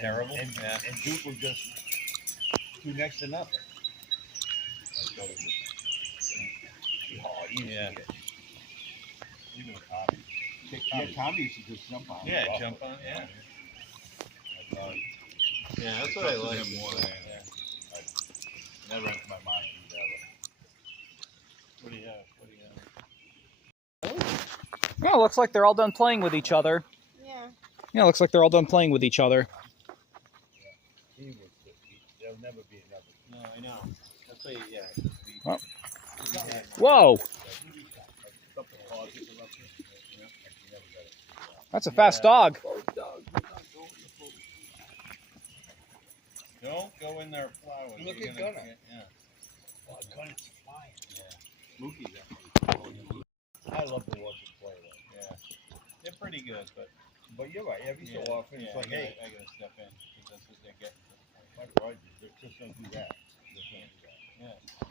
Terrible. And Duke was just do next to nothing. So it was hard. Yeah. Even with Tommy. Yeah, Tommy used to just jump on. Yeah, him. jump on. Yeah. Yeah, That's what I like. him more than anything. Never entered my mind to ever. What do you have? Yeah, looks like they're all done playing with each other. Yeah. Yeah, looks like they're all done playing with each other. He was. There'll never be another. No, I know. That's why. Yeah. Oh. Whoa! That's a fast dog. Don't go in there plowing. Look You're at gonna Gunner. get- Yeah. Gunnar's flying. Smokey's I love to watch him play though. Yeah. They're pretty good, but But you're right. Every so often, it's like, hey, I gotta step in because that's what they're getting. Mike Rogers, they just don't do that. They can't do that. Yeah.